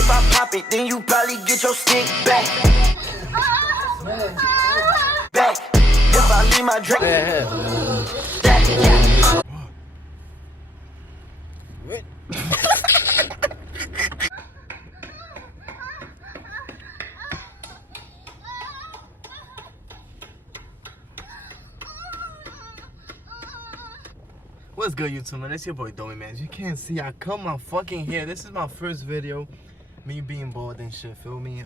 If I pop it, then you probably get your stick back. Back. If I leave my drink. What? What's good, YouTube, man? It's your boy Domi, man. As you can't see, I cut my fucking hair. This is my first video, me being bald and shit, feel me?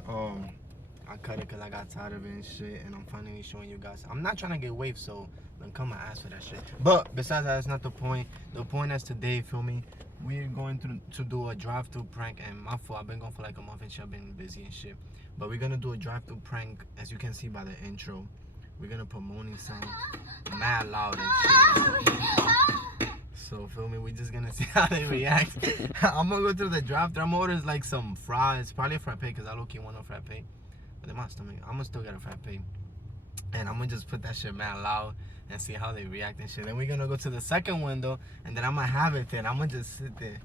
I cut it because I got tired of it and shit, and I'm finally showing you guys. I'm not trying to get waves, so don't come and ask for that shit. But besides that, that's not the point. The point is today, feel me? We're going to do a drive-through prank, and my fault, I've been going for like a month and shit. I've been busy and shit. But we're gonna do a drive-through prank, as you can see by the intro. We're gonna put Moaning sound mad loud and shit. So feel me, we just gonna see how they react. I'm gonna go through the drive-thru. I'm gonna order like some fries, probably a frappe, because I low-key want a frappe. But in my stomach, I'm gonna still get a frappe. And I'm gonna just put that shit mad loud and see how they react and shit. Then we're gonna go to the second window, and then I'm gonna have it there. And I'm gonna just sit there,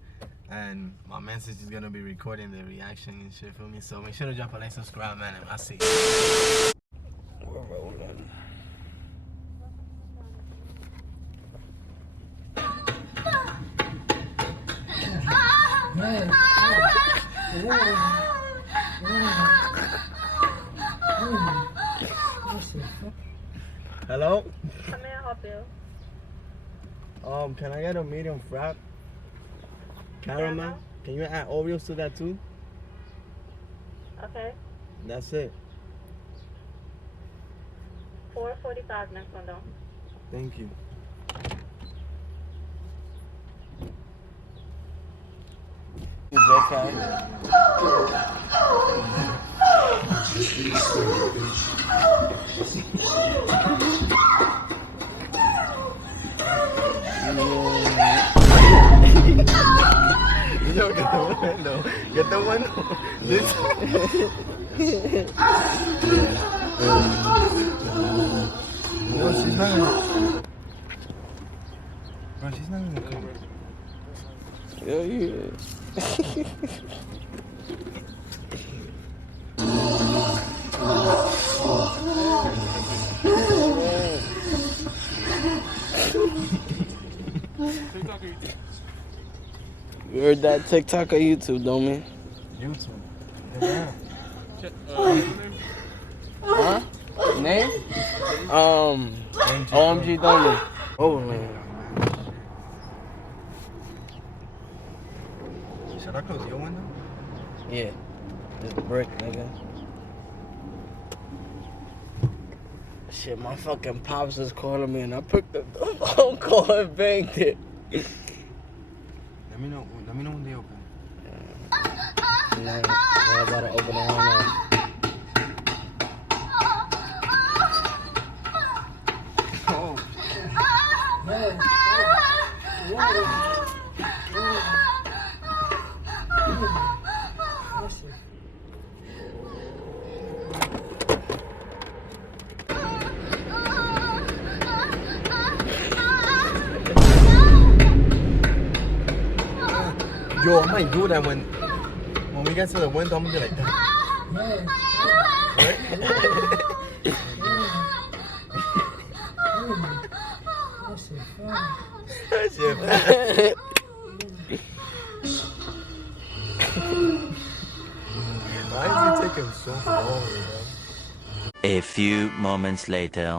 and my message is gonna be recording the reaction and shit, feel me? So make sure to drop a like, subscribe, man, and I'll see you. We're rolling. Hello? How may I help you? Can I get a medium frap? Caramel? Can you add Oreos to that too? Okay. That's it. $4.45 next window. Thank you. Yo, get the window. Get the window. No, she's not gonna. Bro, she's not gonna come. Yo, yeah. You heard that? TikTok or YouTube, don't man? YouTube. Yeah. Huh? Name? OMG Domi. Oh man. Should I close your window? Yeah. This brick, nigga. Shit, my fucking pops was calling me and I picked up the phone call and banged it. Let me know when they open. We're about to open it right now. Oh. Yo, I might do that when we get to the window. I'm gonna be like that. That shit bad. Why is it taking so long, bro? A few moments later.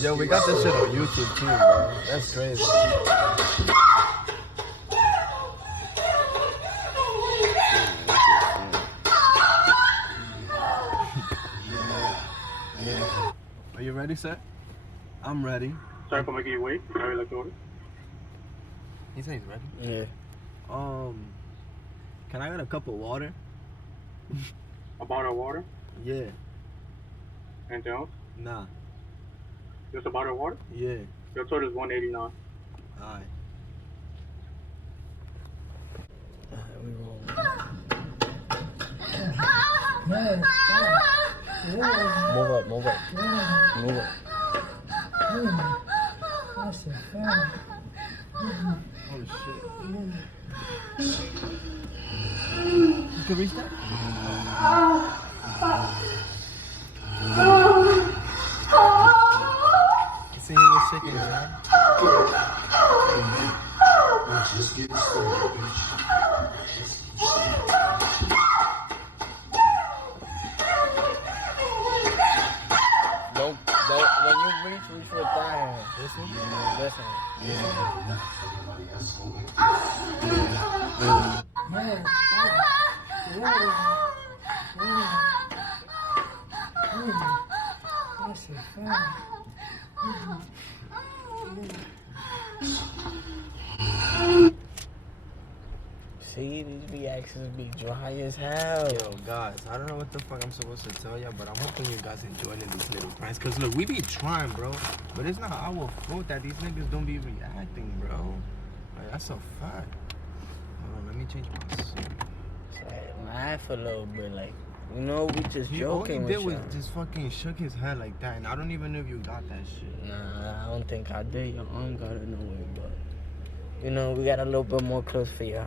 Yo, we got this shit on YouTube too, bro. That's crazy. Are you ready, sir? I'm ready. Sorry for making you wait. Sorry, like order. He says he's ready. Yeah. Can I get a cup of water? A bottle of water. Yeah. Anything else? Nah. Just a bottle of water? Yeah. Your total is $189. Alright. We roll. Move up, move up. Move up. Oh shit. You can reach that? You see him was shaking his head? Just getting started, bitch. Don't, when you reach with that hand. This one? This hand. See, these reactions be dry as hell. Yo, guys, I don't know what the fuck I'm supposed to tell you, but I'm hoping you guys enjoying these little pranks. Cause look, we be trying, bro. But it's not our fault that these niggas don't be reacting, bro. Like, that's a fact. Hold on, let me change my suit. Laugh a little bit, like, you know, we just All he joking with did was you. just fucking shook his head like that, and I don't even know if you got that shit. Nah, I don't think I did. Your arm got it nowhere, but you know, we got a little bit more close for y'all.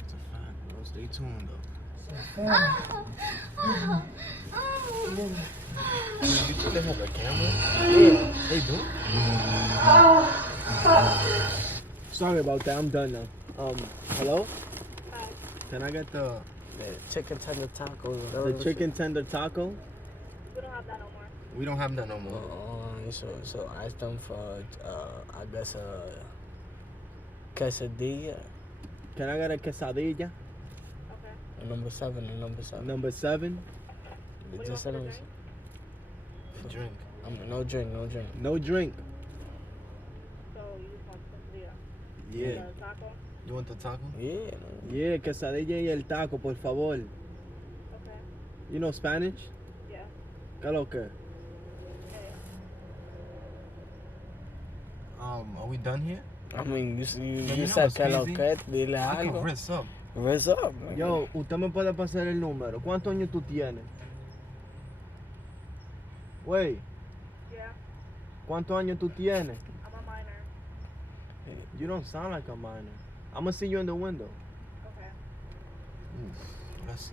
It's a fact, bro. Stay tuned, though. You think they have a camera? Yeah. They do? Sorry about that. I'm done now. Hello? Hi. Can I get the Chicken tender tacos. the chicken tender taco? We don't have that no more. We don't have that no more. So ask them for, I guess, a quesadilla. Can I get a quesadilla? Okay. A number 7. Number 7? What do you Just want for said the it drink? A drink. no drink. No drink. So you just want quesadilla? Yeah. The taco? You want the taco? Yeah. Yeah, quesadilla y el taco, por favor. Okay. You know Spanish? Yeah. ¿Qué lo que? Okay. Are we done here? I mean, you you know said what's que lo crazy? que, dile I can algo. rinse up. Raise up, man. Yo, usted me puede pasar el número. ¿Cuántos años tú tienes? Wey, Yeah. ¿cuántos años tú tienes? I'm a minor. You don't sound like a minor. I'm gonna see you in the window. Okay. Let's see.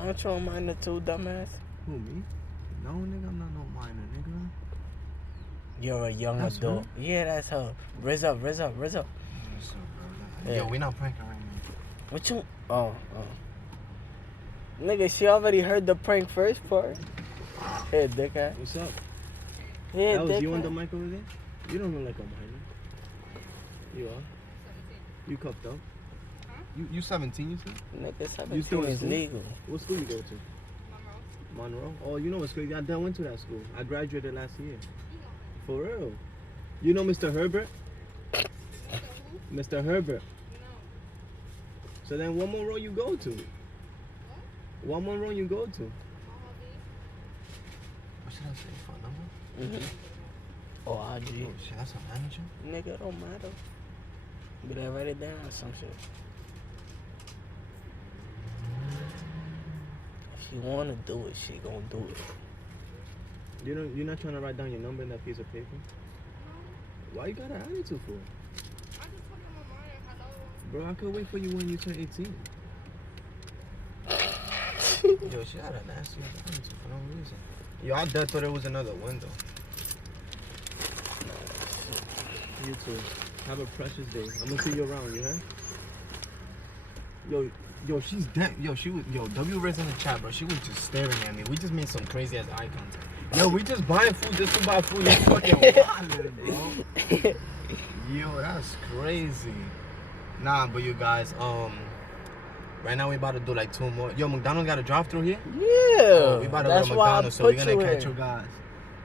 Aren't you a minor too, dumbass? Who, me? No, nigga, I'm not no minor, nigga. You're a young That's adult. Yeah, that's her. Raise up. What's up, bro? Yeah. Yo, we not pranking right now. What you? Oh. Nigga, she already heard the prank first part. Hey, dickhead. What's up? Hey, That was dickhead. you on the mic over there? You don't look like a minor. You are? You cuffed up? You 17, you said? Nigga, You 17 still in is school? legal. What school you go to? Monroe. Oh, you know what's crazy? I done went to that school. I graduated last year. For real. You know Mr. Herbert? Mr. Herbert. So then what more row you go to? What more row you go to? What should I say? Phone number? Oh, IG. Oh shit, that's a manager? Nigga, it don't matter. Better write it down or some shit. If she wanna do it, she gonna do it. You're not trying to write down your number in that piece of paper? Why you got an attitude for? Bro, I could wait for you when you turn 18. Yo, she had a nasty attitude for no reason. Yo, I dead thought it was another window. You too. Have a precious day. I'm gonna see you around, you heard? Yo, she's dead. Yo, W Riz in the chat, bro. She was just staring at me. We just made some crazy ass eye contact. Yo, we just buying food just to buy food. You fucking wildin', bro. Yo, that's crazy. Nah, but you guys, right now we about to do like 2 more. Yo, McDonald's got a drive through here? Yeah. We about to that's go to why I McDonald's, so we're put gonna you catch in. you guys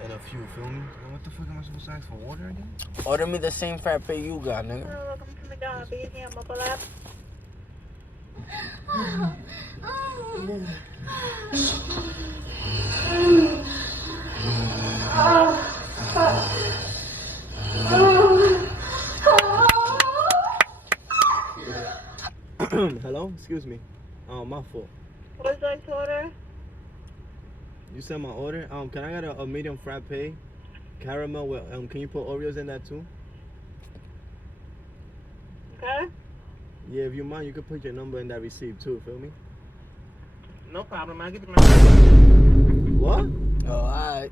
in a few, feel me? What the fuck am I supposed to ask for water again? Order me the same frappe you got, nigga. Welcome to McDonald's. Be here, Mobile App. Hello? Excuse me. My fault. What's the order? You said my order? Can I get a medium frappe? Caramel with, can you put Oreos in that too? Okay. Yeah, if you mind, you could put your number in that receipt too, feel me? No problem. I'll give you my. What? Oh, alright.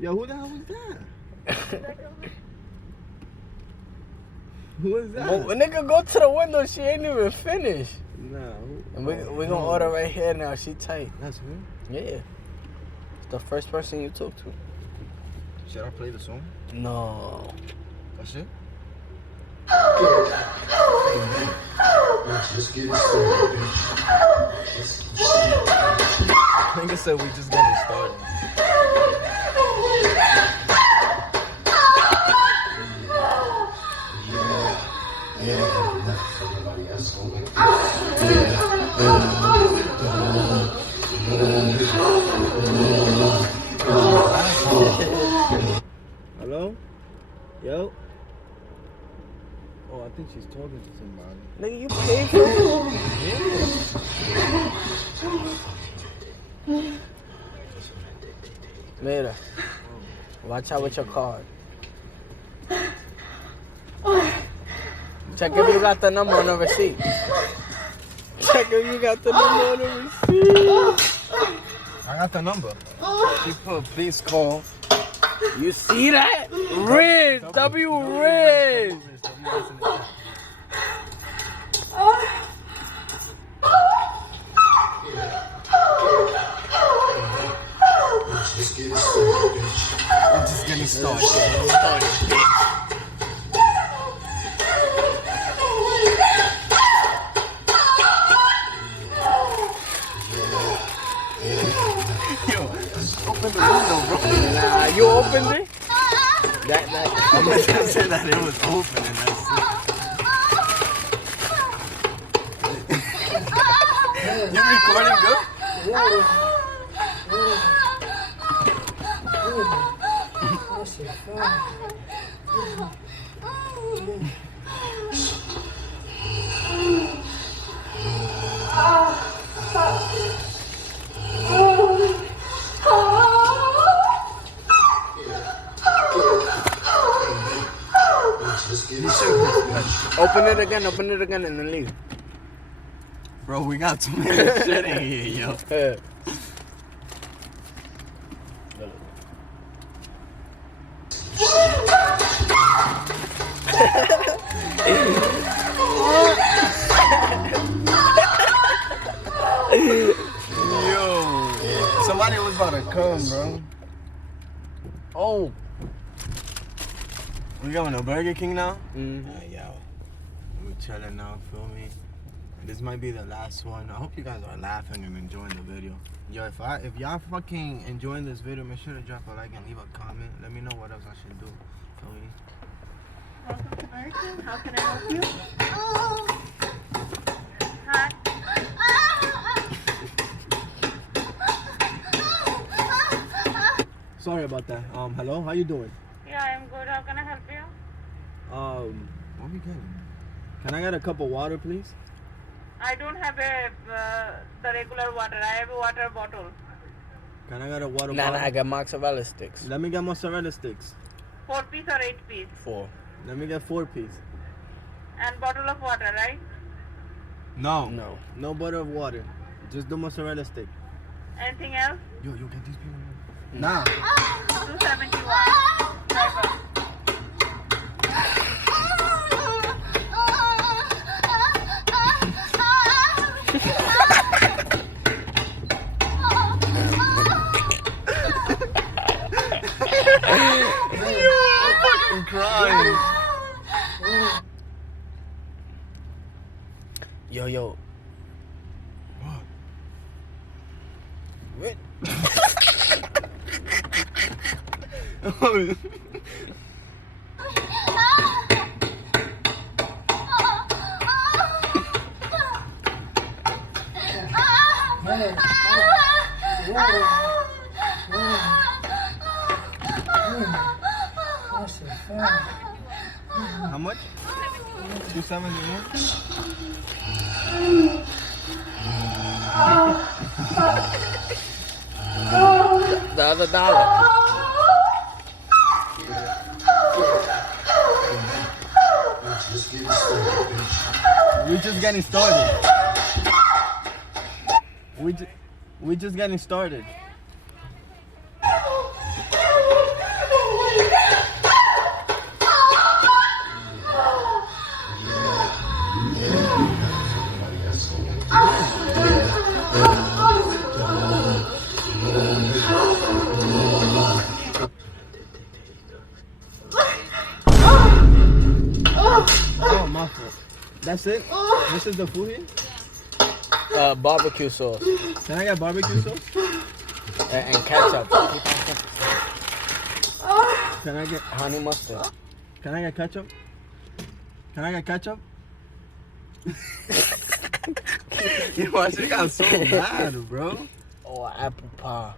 Yo, who the hell was that? Who was that? Well, nigga, go to the window. She ain't even finished. Nah. And we gonna order right here now. She tight. That's her? Yeah. It's the first person you talk to. Should I play the song? No. That's it? We're just getting started, bitch. Nigga said we just getting started. Everybody else over. Hello? Yo? Oh, I think she's talking to somebody. Nigga, you paid for it? Mira. Watch out with your card. Check if you got the number on the receipt. Check if you got the number on the receipt. I got the number. She put, please call. You see that? Riz! W Riz! We're just getting started, bitch. We're just getting started. Yo, open the window, bro. Nah, you opened it? That. I'm gonna just say that it was open and that's it. You recording good? Open it again, and then leave. Bro, we got too many shit in here, yo. Yeah. Yo, somebody was about to come, bro. Oh. We going to Burger King now? Mm-hmm. Yo, we're chilling now, feel me? This might be the last one. I hope you guys are laughing and enjoying the video. Yo, if y'all fucking enjoying this video, make sure to drop a like and leave a comment. Let me know what else I should do. Feel me? Welcome to American. How can I help you? Hi. Sorry about that. Hello, how you doing? Yeah, I'm good. How can I help you? What we getting? Can I get a cup of water, please? I don't have the regular water. I have a water bottle. Can I get a water Nah, bottle? I got mozzarella sticks. Let me get mozzarella sticks. 4 piece or 8 piece? 4. Let me get 4 piece. And bottle of water, right? No. No. No bottle of water. Just the mozzarella stick. Anything else? Yo, get these people. Nah. 271. Driver. I'm crying. Yo. What? How much? 271? The other dollar. We're just getting started, bitch. We're just getting started. We just getting started. Oh, my fault. That's it? This is the food here? Barbecue sauce Can I get barbecue sauce? and ketchup. Can I get Honey mustard. Can I get ketchup? Can I get ketchup? Yo, I just got so mad, bro. Or apple pie.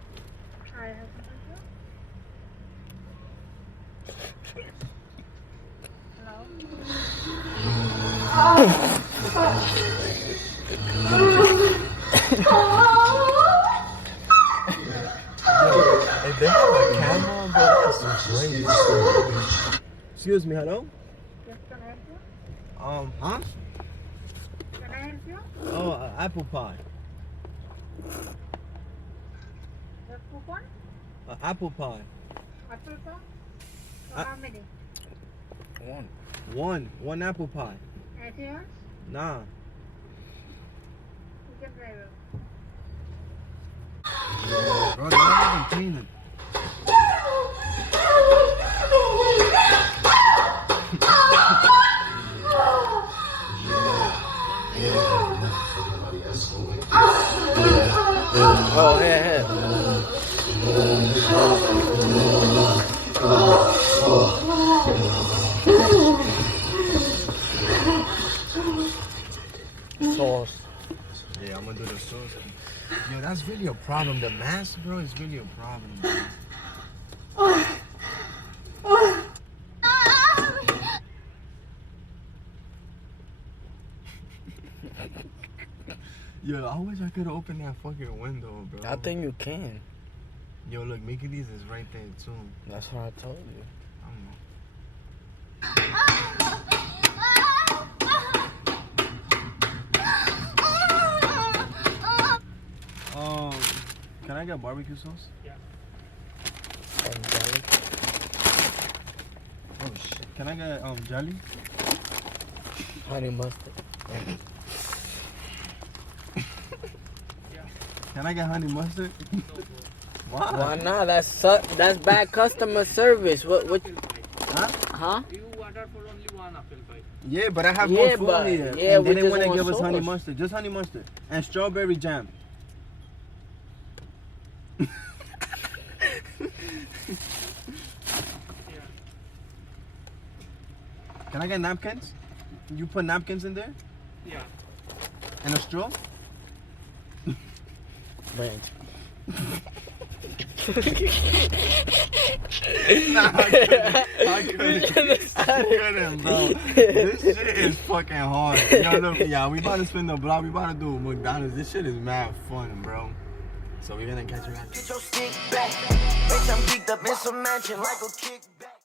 If they have a camera, bro, that's crazy. Excuse me, hello? Yes, can I help you? Huh? Can I help you? Oh, apple pie. The coupon? Apple pie. Apple pie? So how many? One apple pie. At yours? Nah. You can drive it. Bro, they're not even cleaning. Oh, here. Sauce. Yeah, I'm gonna do the sauce. Yo, that's really a problem. The mask, bro, is really a problem, bro. Yo, I wish I could open that fucking window, bro. I think you can. Yo, look, Mickey D's is right there, too. That's what I told you. I don't know. Can I get barbecue sauce? And jelly. Oh shit. Can I get jelly? Honey mustard. Can I get honey mustard? Why? Why not? That's bad customer service. What? Huh? Huh? You ordered for only one apple pie. Yeah, but I have Yeah, more food but- here. yeah, and we they didn't just want to want give us honey sauce. mustard. Just honey mustard. And strawberry jam. Can I get napkins? You put napkins in there? Yeah. And a straw? Ranch. Nah, I couldn't, bro. This shit is fucking hard. Yo, look, yeah, we about to spin the block. We about to do McDonald's. This shit is mad fun, bro. So we're gonna catch you after. Get your stick back. Bitch, I'm geeked up in some mansion like a kickback.